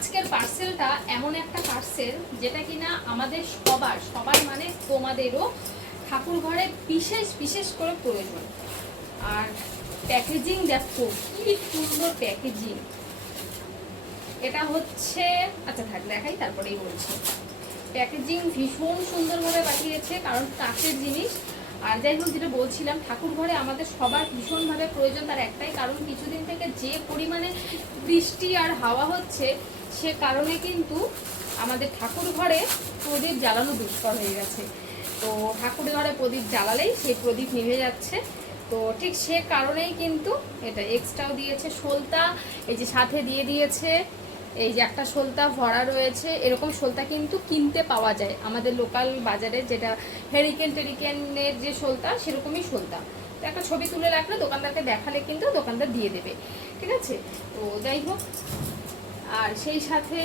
আজকের পার্সেলটা এমন একটা পার্সেল যেটা কিনা আমাদের সবার মানে তোমাদেরও ঠাকুর ঘরে বিশেষ বিশেষ করে প্রয়োজন। আর প্যাকেজিং দেখো কি সুন্দর প্যাকেজিং। এটা হচ্ছে, আচ্ছা থাক দেখাই তারপরেই বলছি। প্যাকেজিং ভীষণ সুন্দরভাবে পাঠিয়েছে, কারণ কাঁচের জিনিস। আর যাই হোক, যেটা বলছিলাম, ঠাকুর ঘরে আমাদের সবার ভীষণভাবে প্রয়োজন। তার একটাই কারণ, কিছুদিন থেকে যে পরিমাণে বৃষ্টি আর হাওয়া হচ্ছে, সে কারণে কিন্তু আমাদের ঠাকুর ঘরে প্রদীপ জ্বালানো দুষ্কর হয়ে গেছে। তো ঠাকুর ঘরে প্রদীপ জ্বালালেই সেই প্রদীপ নিভে যাচ্ছে। তো ঠিক সে কারণেই কিন্তু এটা এক্সট্রাও দিয়েছে। সলতা এই যে সাথে দিয়ে দিয়েছে, এই যে একটা সলতা ভরা রয়েছে। এরকম সলতা কিন্তু কিনতে পাওয়া যায় আমাদের লোকাল বাজারে, যেটা টেরিকেনের যে সলতা, সেরকমই সলতা। তো একটা ছবি তুলে রাখলে দোকানদারকে দেখালে কিন্তু দোকানদার দিয়ে দেবে, ঠিক আছে। তো যাই হোক, আর সেই সাথে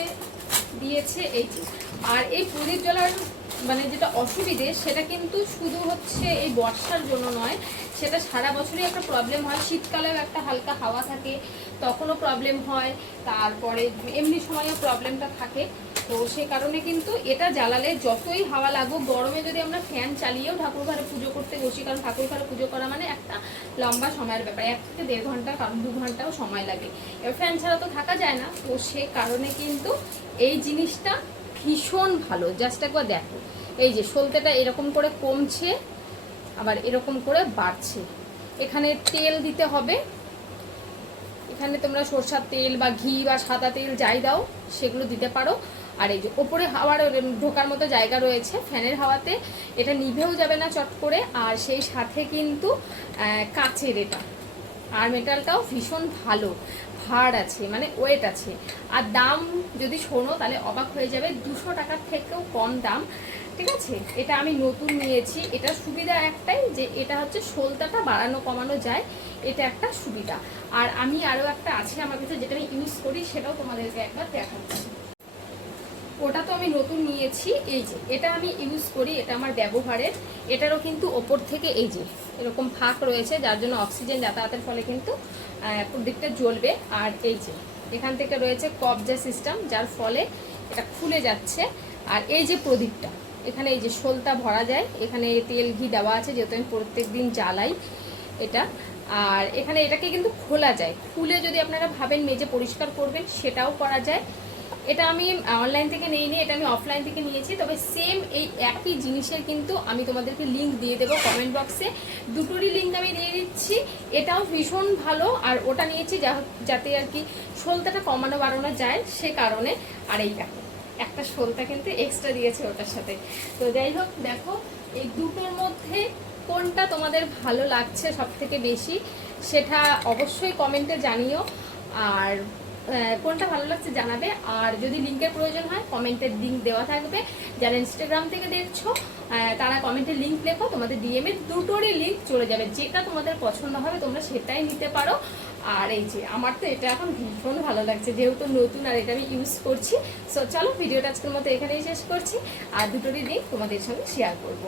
দিয়েছে এই যে। আর এই প্রদীপ জ্বলার মানে যেটা অসুবিধে, সেটা কিন্তু শুধু হচ্ছে এই বর্ষার জন্য নয়, সেটা সারা বছরই একটা প্রবলেম হয়। শীতকালেও একটা হালকা হাওয়া থাকে, তখনও প্রবলেম হয়। তারপরে এমনি সময়ও প্রবলেমটা থাকে। তো সে কারণে কিন্তু এটা জ্বালালে যতই হাওয়া লাগুক, গরমে যদি আমরা ফ্যান চালিয়েও ঠাকুর ঘরে পুজো করতে বসি, কারণ ঠাকুর ঘরে পুজো করা মানে একটা লম্বা সময়ের ব্যাপার, 1 থেকে 1.5 ঘন্টা, কারণ 2 ঘন্টাও সময় লাগে। এবার ফ্যান ছাড়া তো থাকা যায় না। তো সে কারণে কিন্তু এই জিনিসটা ভীষণ ভালো। জাস্ট একবার দেখো, এই যে সলতেটা এরকম করে কমছে, আবার এরকম করে বাড়ছে। এখানে তেল দিতে হবে, এখানে তোমরা সরষার তেল বা ঘি বা সাদা তেল যাই দাও সেগুলো দিতে পারো। আর এই যে ওপরে হাওয়ার ঢোকার মতো জায়গা রয়েছে, ফ্যানের হাওয়াতে এটা নিভেও যাবে না চট করে। আর সেই সাথে কিন্তু কাচের এটা, আর মেটালটাও ভীষণ ভালো, হার্ড আছে, মানে ওয়েট আছে। আর দাম যদি শোনো তাহলে অবাক হয়ে যাবে, 200 টাকার থেকেও কম দাম, ঠিক আছে। এটা আমি নতুন নিয়েছি। এটা সুবিধা একটাই যে এটা হচ্ছে সলতাটা বাড়ানো কমানো যায়, এটা একটা সুবিধা। আর আমি আরও একটা আছে আমার কাছে, যেটা আমি ইউজ করি, সেটাও তোমাদেরকে একবার দেখাচ্ছি। ওটা তো আমি নতুন নিয়েছি। এই যে এটা আমি ইউজ করি, এটা আমার ব্যবহারের। এটারও কিন্তু ওপর থেকে এই যে এরকম ফাঁক রয়েছে, যার জন্য অক্সিজেন যাতায়াতের ফলে কিন্তু প্রদীপটা জ্বলবে। আর এই যে এখান থেকে রয়েছে কবজা সিস্টেম, যার ফলে এটা খুলে যাচ্ছে। আর এই যে প্রদীপটা, এখানে এই যে সলতা ভরা যায়, এখানে তেল ঘি দেওয়া আছে, যেহেতু আমি প্রত্যেক দিন জ্বালাই এটা। আর এখানে এটাকে কিন্তু খোলা যায়, খুলে যদি আপনারা ভাবেন মেজে পরিষ্কার করবেন, সেটাও করা যায়। এটা আমি অনলাইন থেকে নিইনি, এটা আমি অফলাইন থেকে নিয়েছি। তবে সেম এই একই জিনিসের কিন্তু আমি তোমাদেরকে লিঙ্ক দিয়ে দেবো কমেন্ট বক্সে। দুটোরই লিঙ্ক আমি দিয়ে দিচ্ছি। এটাও ভীষণ ভালো, আর ওটা নিয়েছি যাতে আর কি সলতাটা কমানো বাড়ানো যায়, সে কারণে। আর এইটা একটা সলতা কিন্তু এক্সট্রা দিয়েছে ওটার সাথে। তো যাই হোক, দেখো এই দুটোর মধ্যে কোনটা তোমাদের ভালো লাগছে সব থেকে বেশি, সেটা অবশ্যই কমেন্টে জানিও। আর কোনটা ভালো লাগছে জানাবে। আর যদি লিঙ্কের প্রয়োজন হয়, কমেন্টের লিঙ্ক দেওয়া থাকবে। যারা ইনস্টাগ্রাম থেকে দেখছো তারা কমেন্টের লিঙ্ক লেখো, তোমাদের ডিএমএ দুটোরই লিঙ্ক চলে যাবে। যেটা তোমাদের পছন্দ হবে তোমরা সেটাই নিতে পারো। আর এই যে আমার তো এটা এখন ভীষণ ভালো লাগছে, যেহেতু নতুন আর এটা আমি ইউজ করছি। সো চলো, ভিডিওটা আজকের মতো এখানেই শেষ করছি। আর দুটোরই লিঙ্ক তোমাদের সঙ্গে শেয়ার করবো।